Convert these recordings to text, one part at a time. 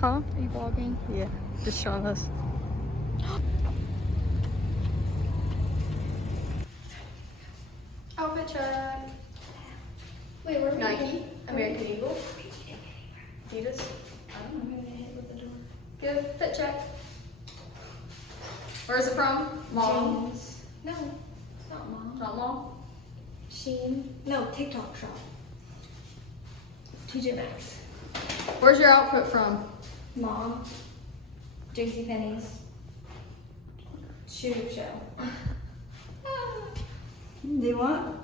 Huh? Are you vlogging? Yeah, just showing us. Outfit check. Wait, where are we? Nike, American Eagle, Adidas. I'm gonna hit with the door. Good, fit check. Where's it from? Mom. Jeans. No, it's not mom. Not mom? Shein. No, TikTok shop. TJMAXX. Where's your outfit from? Mom. JCPenney's. Shoe show. They what?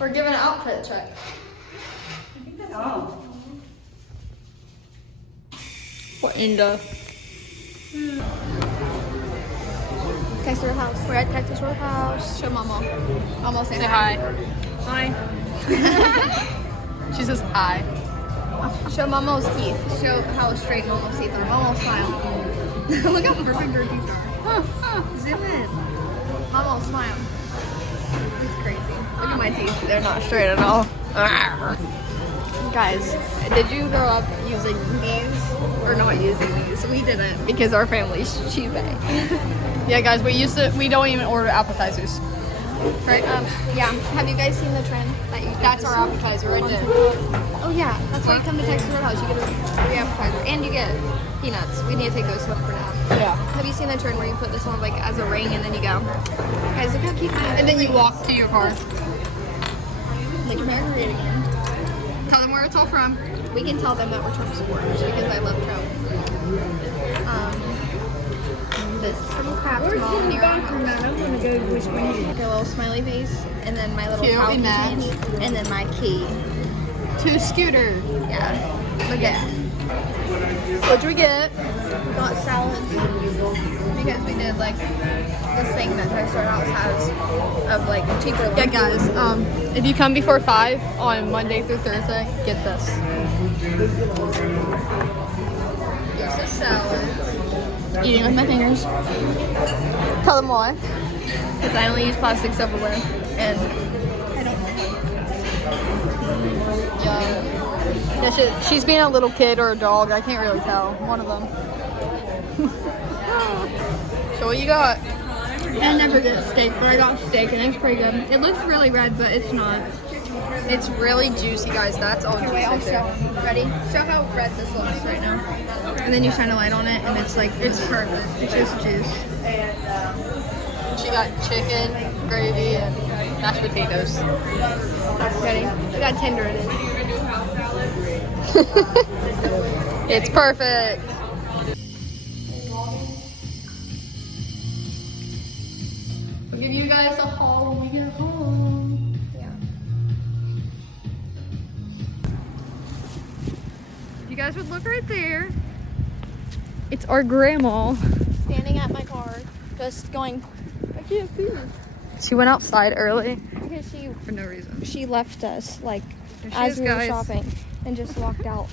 We're giving an outfit check. I think that's Oh. What in the? Texas Roadhouse. We're at Texas Roadhouse. Show Mama. Mama, say hi. Hi. She says hi. Show Momo's teeth. Show how straight Momo's teeth are. Momo smile. Look how perfect her teeth are. Zoom in. Momo smile. It's crazy. Look at my teeth. They're not straight at all. Guys, did you grow up using these or not using these? We didn't because our family's cheap. Yeah, guys, we don't even order appetizers. Right? Yeah. Have you guys seen the trend that you? That's our appetizer right there. Oh yeah, that's why you come to Texas Roadhouse. You get a free appetizer and you get peanuts. We need to take those home for now. Yeah. Have you seen the trend where you put this one like as a ring and then you go? Guys, look how cute my And then you walk to your car. like margarita again. Tell them where it's all from. We can tell them that we're Trump supporters because I love Trump. This little craft mall near our house. I'm gonna go which one. Like a little smiley face, and then my little Cute, pouch we match. key, and then my key. To Scooter. Yeah. Look at. What'd we get? We got salads because we did like this thing that Texas Roadhouse has of like cheaper Yeah, lunches. guys. If you come before 5 on Monday through Thursday, get this. It's a salad. Eating with my fingers. Tell them why. Because I only use plastic silverware, and I don't know. Yeah, she's being a little kid or a dog. I can't really tell. One of them. So what you got? I never get steak, but I got steak, and it's pretty good. It looks really red, but it's not. It's really juicy, guys. That's all juicy. Wait, I'll there. show. Ready? Show how red this looks right now. And then you shine a light on it, and it's like, it's perfect. It's just juice. She got chicken, gravy, and mashed potatoes. Ready? Look how tender it is. It's perfect. We'll give you guys a haul when we get home. Yeah. You guys would look right there. It's our grandma. Standing at my car, just going, I can't see. She went outside early Because for no reason. she left us, like, There she as is, we were guys. shopping, and just walked out.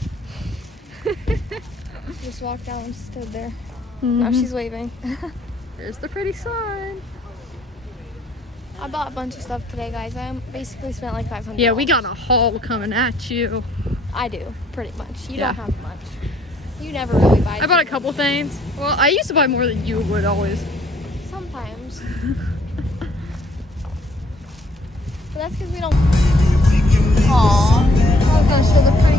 Just walked out and stood there. Now she's waving. There's the pretty sun. I bought a bunch of stuff today, guys. I basically spent like $500. Yeah, we got a haul coming at you. I do, pretty much. You Yeah. don't have much. You never really buy. I bought a couple things. Well, I used to buy more than you would always. Sometimes. But that's because we don't. Aww. Oh gosh, so the pretty.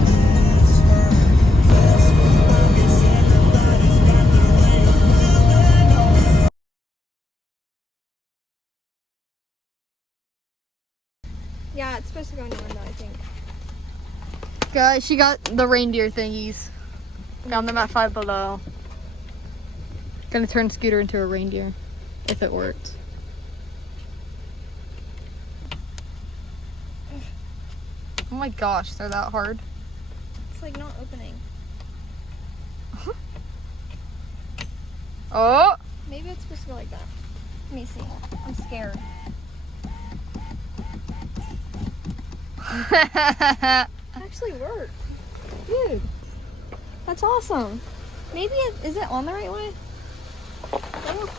Yeah, it's supposed to go in the window, I think. Guys, she got the reindeer thingies. Found them at Five Below. Gonna turn Scooter into a reindeer if it works. Oh my gosh, they're that hard. It's like not opening. Oh! Maybe it's supposed to go like that. Let me see. I'm scared. Actually worked. Dude, that's awesome. Maybe is it on the right way? Oh.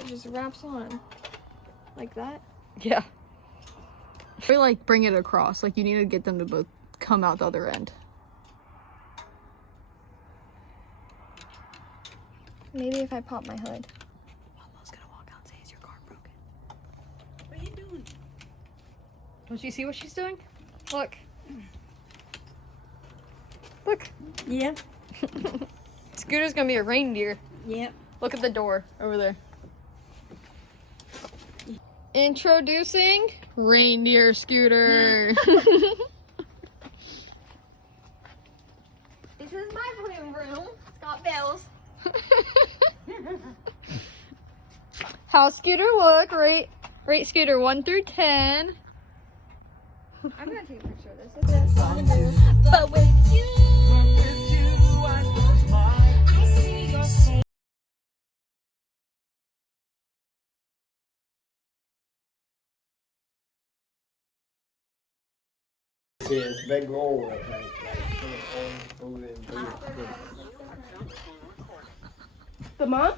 It just wraps on like that. Yeah. We like bring it across. Like you need to get them to both come out the other end. Maybe if I pop my hood. Mama's gonna walk out and say, "Is your car broken?" What are you doing? Don't you see what she's doing? Look. Look. Yep. Scooter's gonna be a reindeer. Yep. Look at the door over there. Introducing Reindeer Scooter. This is my room. It's got bells. How's Scooter look? Rate Scooter 1 through 10. I'm gonna take a picture of this. But with you. It's big gold, I think. The month?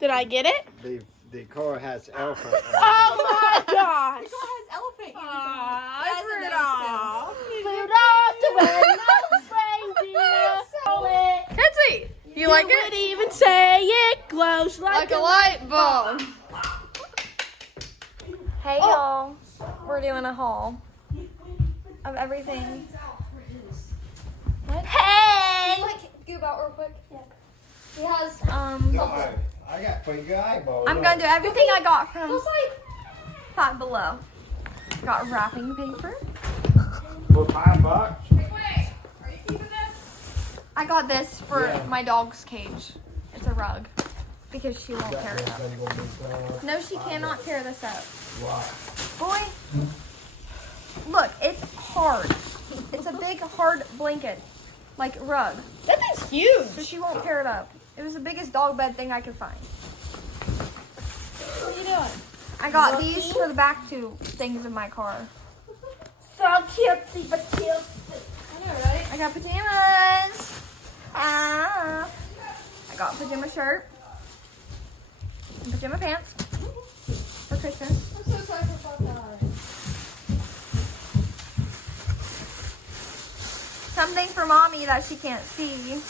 Did I get it? The car has elephant. Oh my gosh! It has elephant Aw, Yes, it Rudolph. Kenzie, you like would it? even say it glows Like a light bulb. Hey y'all, we're doing a haul of everything. What? Hey! Like goob out real quick. Yeah. He has I got pretty good eyeballs. I'm gonna do everything I got from Five Below. Got wrapping paper. For $5. I got this for Yeah. my dog's cage. It's a rug because she won't tear it up. No, she cannot tear this up. Why? Boy, look, it's hard. It's a big hard blanket, like rug. That thing's huge. So she won't tear it up. It was the biggest dog bed thing I could find. What are you doing? I got these for the back two things of my car. So cutesy but cute. I know, right? I got pajamas. I got pajama shirt. And pajama pants for Christmas. I'm so excited about that. Something for mommy that she can't see.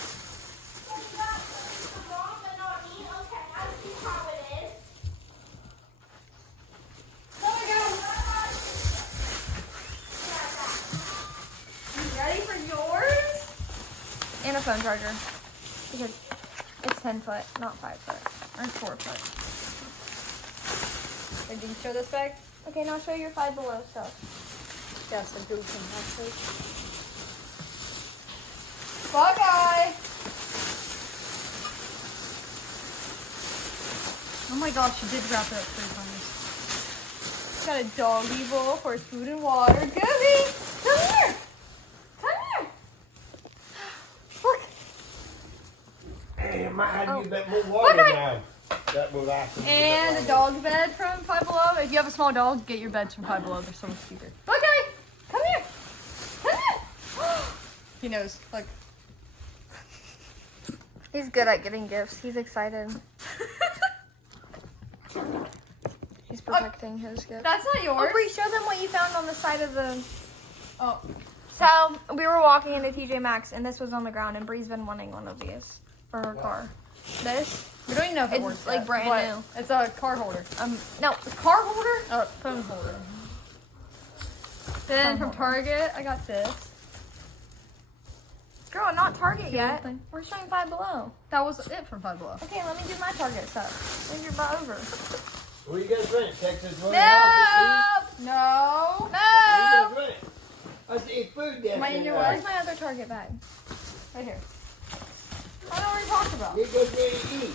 Ready for yours? And a phone charger. Because it's 10 foot, not 5 foot. Or 4 foot. Did you show this bag? Okay, now show your Five Below stuff. Yes, I do some actually. Bye, guy. Oh my gosh, she did wrap it up 3 times. Got a doggy bowl for food and water. Gooby, come here. Come here. Look. Hey, I might have to use that more water Okay. now. That was awesome. And a dog bed from Five Below. If you have a small dog, get your beds from Five Below. They're so much cheaper. Okay, come here. Come here. He knows. Look. He's good at getting gifts. He's excited. He's protecting his gift. That's not Oh, yours. Bree, show them what you found on the side of the... Oh. So, we were walking into TJMAXX, and this was on the ground, and Bree's been wanting one of these for her car. This? We don't even know if it It's, works like, yet, brand but new. It's a car holder. No, car holder? Oh, phone holder. Then from Target, I got this. Girl, not Target yet. thing. We're showing Five Below. That was it from Five Below. Okay, let me do my Target stuff. Move your butt over. Where you guys rent? Texas No! Roadhouse? No. Where you No! guys rent? I see food there. Am I in your Where's way? my other Target bag? Right here. I know what you're talking about. You go there to eat.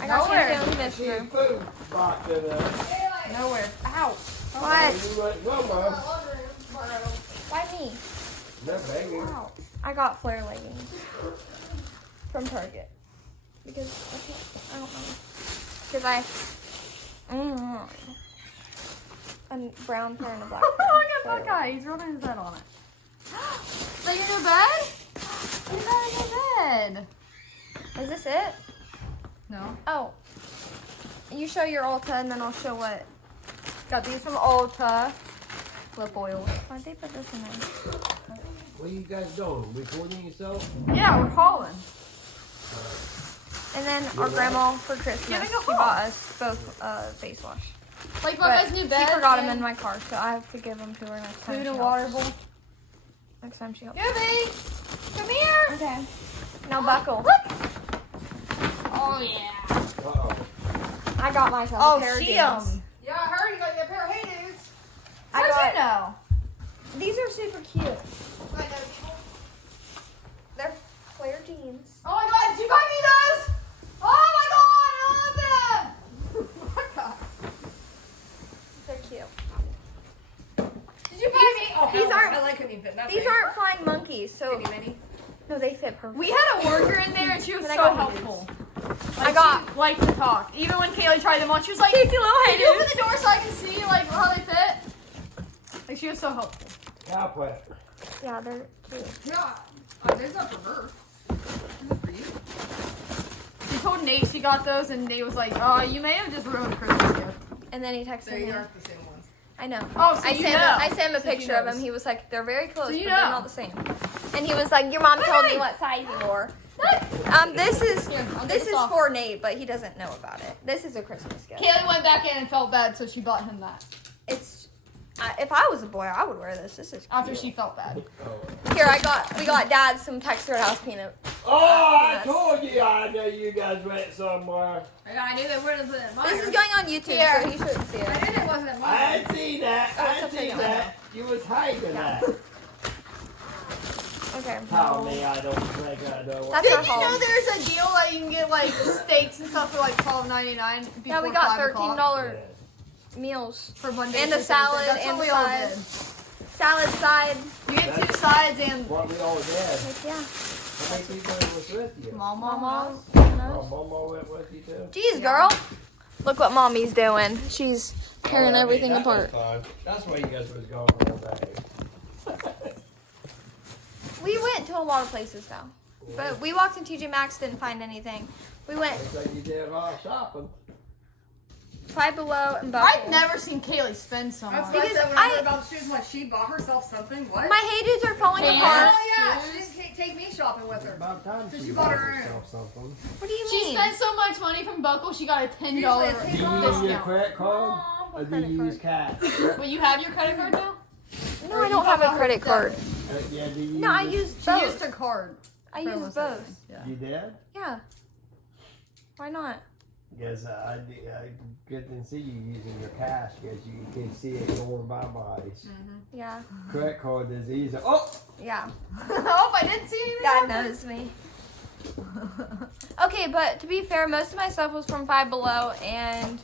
I got Nowhere. you down I this see a room. food box in there. Nowhere. Ow. What? You went somewhere. Why me? No, baby. I got flare leggings from Target because I don't know. Because a brown pair and a black pair. Look at that guy. He's rubbing his head on it. Is that your new bed? Is that your bed? Is this it? No. Oh. You show your ULTA and then I'll show what Got these from ULTA. Lip oil. Why'd they put this in there? What are you guys doing? Recording yourself? Yeah, we're calling. And then our grandma for Christmas, Giving a she haul. bought us both face wash. Like But guys' new she bed. forgot them and in my car, so I have to give them to her next time. food she and helps. water bowl. Next time she helps. Gibby, come here. Okay. Now buckle. Oh yeah. Uh-oh. I got myself a pair of jeans. Yeah, I heard you got your pair of Hey Dudes. I How'd got- you know? These are super cute. I know people. They're flare jeans. Oh my god, did you buy me those? Oh my god, I love them! Oh my god. They're cute. Did you buy me? Oh, these hell, aren't- I like when you fit that These big. aren't flying monkeys, so Itty bitty. no, they fit perfect. We had a worker in there and she was And I so got helpful. I got- She liked to talk. Even when Kaylee tried them on, she was like, "Can you open the door so I can see like how they fit?" Like she was so helpful. Cow plant. Yeah, they're cute. Yeah, there's not for her. These are for you. She told Nate she got those, and Nate was like, "Oh, you may have just ruined a Christmas gift." And then he texted me. the same ones. I know. Oh, so I you sent know. I sent him a So he picture of knows. him. He was like, they're very close, So you but they're know. not the same. And he was like, your mom told me what size you wore. This is Here, I'll get this this is off. for Nate, but he doesn't know about it. This is a Christmas gift. Kaylee went back in and felt bad, so she bought him that It's if I was a boy, I would wear this. This is after she felt bad. here. We got Dad some Texture House peanut. Oh, I Yes. told you. I know you guys went somewhere. Yeah, I knew they wouldn't put it in mine. This is going on YouTube, Here. so he shouldn't see I it. knew it wasn't in I mine. had seen that. Oh, I it's had okay, seen I that. You was hiding that. Okay. Tell me I don't think I know. That's Did our you know haul. there's a deal that you can get like steaks and stuff for like $12.99? Yeah, we got $13 $13 meals for Monday and a through salad Thursday. That's and what we all side. did. Salad side. You get 2 sides and What we all did. Like, yeah. How many people was with you? Mama. Oh, Momo went with you too? Jeez, girl. Look what Mommy's doing. She's tearing Oh, everything that was apart. fun. That's why you guys was going all day. We went to a lot of places though. But we walked in TJMAXX, didn't find anything. We went Looks like you did a lot of shopping. Five Below and Buckle. I've never seen Kaylee spend so much. That's what I Because said when I I- heard about shoes. Like she bought herself something. What? My Hey Dudes are falling Pants. apart. Oh yeah, she didn't take me shopping with her. About time So she she bought bought her own. herself something. What do you She mean? spent so much money from Buckle, she got a $10 Usually it's Do you use your discount. credit card? Aw, Or what do you credit use cash? But you have your credit card now? No, I don't have a credit card. Yeah, do you No, I use use She both. used her card. I use both. Yeah. You did? Yeah. Why not? Because I good to see you using your cash because you can see it going by bodies. Yeah. Credit card is easy. Oh! Yeah. Oh, I didn't see anything. God knows me. Okay, but to be fair, most of my stuff was from Five Below and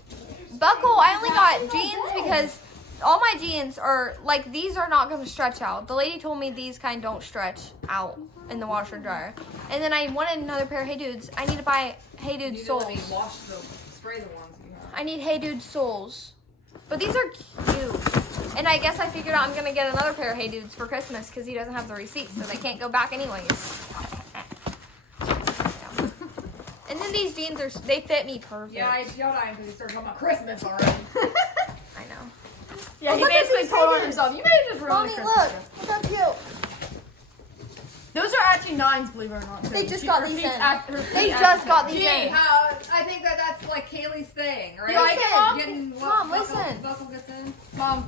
Buckle. I only got jeans because all my jeans are like these are not going to stretch out. The lady told me these kind don't stretch out in the washer and dryer. And then I wanted another pair of Hey Dudes. I need to buy Hey You Dude need to let me soles. wash the spray the ones you have. I need Hey Dude soles. But these are cute. And I guess I figured out I'm going to get another pair of Hey Dudes for Christmas because he doesn't have the receipt, so they can't go back anyways. And then these jeans they fit me perfect. Yeah, I yelled at him because he started talking about Christmas already. I know. Yeah, Oh, he look at basically these told on figures. himself. You may have just ruined Mommy, the Christmas look. gift. Look how cute. Those are actually 9s, believe it or not. Too. They just She- got her these feet's in. at- her They feet just at- got these Gee, in. how I think that's like Kaylee's thing, right? You like it, Mom? Getting what Mom, Buckle- listen. Buckle gets in. Mom.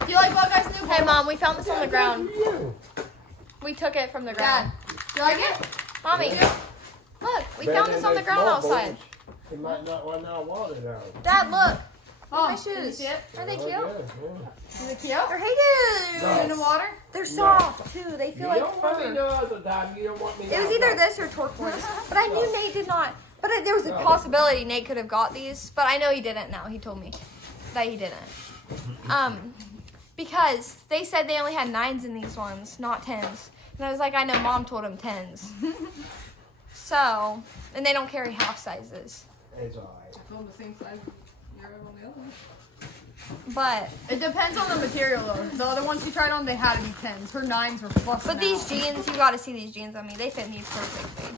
Do you like Buckeye's new Hey, bowl? Mom, we found this on the ground. You. We took it from the Dad. ground. Do you like it? Mommy, look. We Better found this on the than ground small outside. boats. He might not want it though. Dad, look. Mom, my can you shoes. see it? Are they Oh, cute? good, yeah. Is it cute? They're Hey Dudes. No. In the water? They're soft, too. They You feel like don't want me fur. no other time. You don't want me. It was either this or turquoise. But I knew Nate did not. But there was a No. possibility Nate could have got these. But I know he didn't now. He told me that he didn't. Because they said they only had 9s in these ones, not 10s. And I was like, I know Mom told him 10s. So, and they don't carry half sizes. It's alright. Film the same size you're on the other one. But It depends on the material though. The other ones she tried on, they had to be 10s. Her 9s were busting these out. jeans, you got to see these jeans on me. They fit me perfectly.